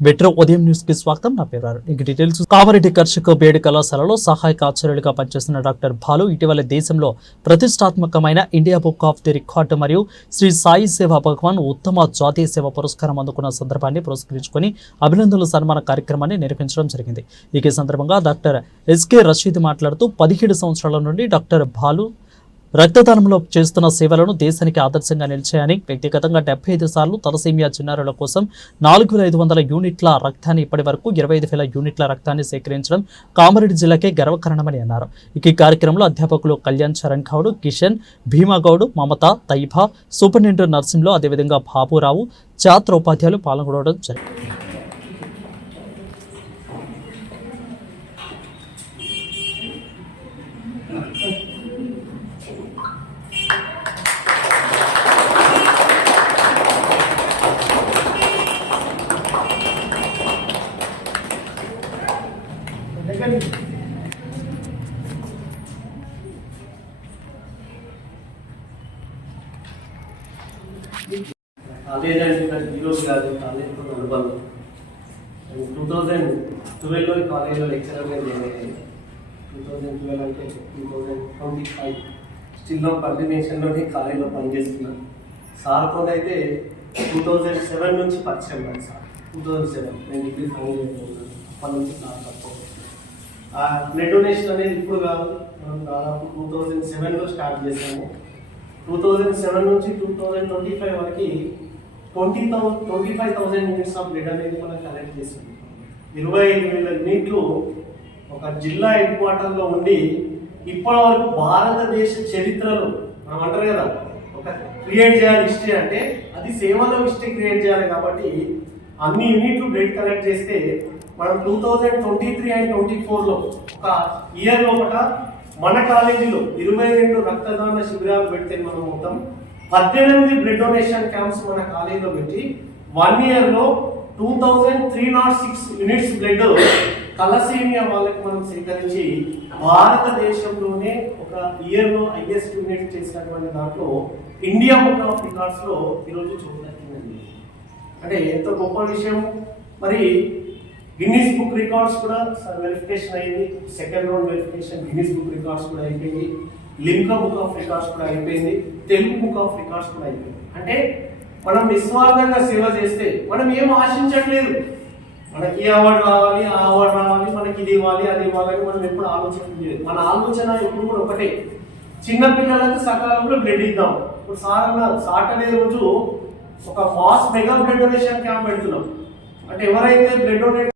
Metro ఉదయం న్యూస్కి స్వాగతం. నా పేరు ఇక డీటెయిల్స్ కామారెడ్డి కర్షక బేడి కళాశాలలో సహాయక ఆచార్యులుగా పనిచేస్తున్న డాక్టర్ భాలు ఇటీవల దేశంలో ప్రతిష్టాత్మకమైన India book of the record మరియు శ్రీ సాయి సేవా భగవాన్ ఉత్తమ జాతీయ సేవ పురస్కారం అందుకున్న సందర్భాన్ని పురస్కరించుకొని అభినందనల సన్మాన కార్యక్రమాన్ని నిర్వహించడం జరిగింది. ఈ సందర్భంగా డాక్టర్ ఎస్కే రషీద్ మాట్లాడుతూ పదిహేడు సంవత్సరాల నుండి డాక్టర్ భాలు రక్తదానంలో చేస్తున్న సేవలను దేశానికి ఆదర్శంగా నిలిచాయని వ్యక్తిగతంగా డెబ్బై ఐదు సార్లు తలసీమియా చిన్నారుల కోసం నాలుగు వేల ఐదు వందల యూనిట్ల రక్తాన్ని ఇప్పటి వరకు ఇరవై ఐదు వేల యూనిట్ల రక్తాన్ని సేకరించడం కామారెడ్డి జిల్లాకే గర్వకారణమని అన్నారు. ఈ కార్యక్రమంలో అధ్యాపకులు కళ్యాణ్ చరణ్ గౌడ్ కిషన్ భీమాగౌడ్ మమత తైభా సూపరింటెండెంట్ నర్సింహ్లో అదేవిధంగా బాబురావు ఛాత్ర ఉపాధ్యాయులు పాల్గొనడం జరిగింది. కాలేజ్ అంటే నాకు ఈరోజు కాదు కాలేజ్ అనుభవం టూ థౌజండ్ ట్వెల్వ్లో కాలేజ్లో లెక్చరర్గా జాయిన్ అయ్యాను టూ థౌజండ్ ట్వెల్వ్ అంటే టూ థౌజండ్ ట్వంటీ ఫైవ్ స్టిల్లో నేషన్లోనే కాలేజ్లో పనిచేస్తున్నాను. సార్తో అయితే టూ థౌజండ్ సెవెన్ నుంచి పరిచయం నాకు సార్. Two thousand seven. నేను డిగ్రీ ఫైనల్ చేస్తున్నాను అప్పటి నుంచి తక్కువ. ఆ బ్లడ్ డొనేషన్ అనేది ఇప్పుడు కాదు. మనం దాదాపు టూ థౌజండ్ సెవెన్లో స్టార్ట్ చేసాము టూ థౌజండ్ సెవెన్ నుంచి టూ థౌజండ్ ట్వంటీ ఫైవ్ వరకు twenty thou twenty five thousand units of blood అనేది మనం కలెక్ట్ చేసాము ఇరవై ఐదు వేల యూనిట్లు ఒక జిల్లా హెడ్ క్వార్టర్లో ఉండి ఇప్పటి వరకు భారతదేశ చరిత్రలో మనం అంటారు కదా ఒక క్రియేట్ చేయాలి హిస్టరీ అంటే అది సేవలో హిస్టరీ క్రియేట్ చేయాలి కాబట్టి అన్ని యూనిట్లు బ్లడ్ కలెక్ట్ చేస్తే మనం two thousand twenty three and twenty ఫోర్లో ఒక ఇయర్ లోపల మన కాలేజీలో ఇరవై రెండు రక్తదాన శిబిరాలు పెడితే మనం మొత్తం పద్దెనిమిది బ్లడ్ డొనేషన్ క్యాంప్స్ మన కాలేజీలో పెట్టి వన్ ఇయర్లో two thousand three not six units blood thalassemia వాళ్ళకి మనం సేకరించి భారతదేశంలోనే ఒక ఇయర్లో హైయెస్ట్ యూనిట్ చేసినటువంటి దాంట్లో ఇండియా బుక్ ఆఫ్ రికార్డ్స్లో ఈరోజు చూడదక్కిందండి అంటే ఎంత గొప్ప విషయం. మరి గిన్నీస్ బుక్ రికార్డ్స్ కూడా వెరిఫికేషన్ అయింది. Second round verification Guinness book records కూడా అయిపోయింది. లింకా బుక్ ఆఫ్ రికార్డ్స్ కూడా అయిపోయింది. తెలుగు బుక్ ఆఫ్ రికార్డ్స్ కూడా అయిపోయింది. అంటే మనం నిస్వార్థంగా సేవ చేస్తే మనం ఏం ఆశించట్లేదు. మనకి ఏ అవార్డు రావాలి ఆ అవార్డు రావాలి మనకి ఇది ఇవ్వాలి అది ఇవ్వాలని మనం ఎప్పుడు ఆలోచించలేదు మన ఆలోచన ఎప్పుడు కూడా ఒకటే. చిన్నపిల్లలకు సకాలంలో బ్లడ్ ఇద్దాం. ఇప్పుడు సార్ అన్నారు సాటర్డే రోజు ఒక mass mega blood donation camp పెడుతున్నాం. అంటే ఎవరైతే బ్లడ్ డొనేట్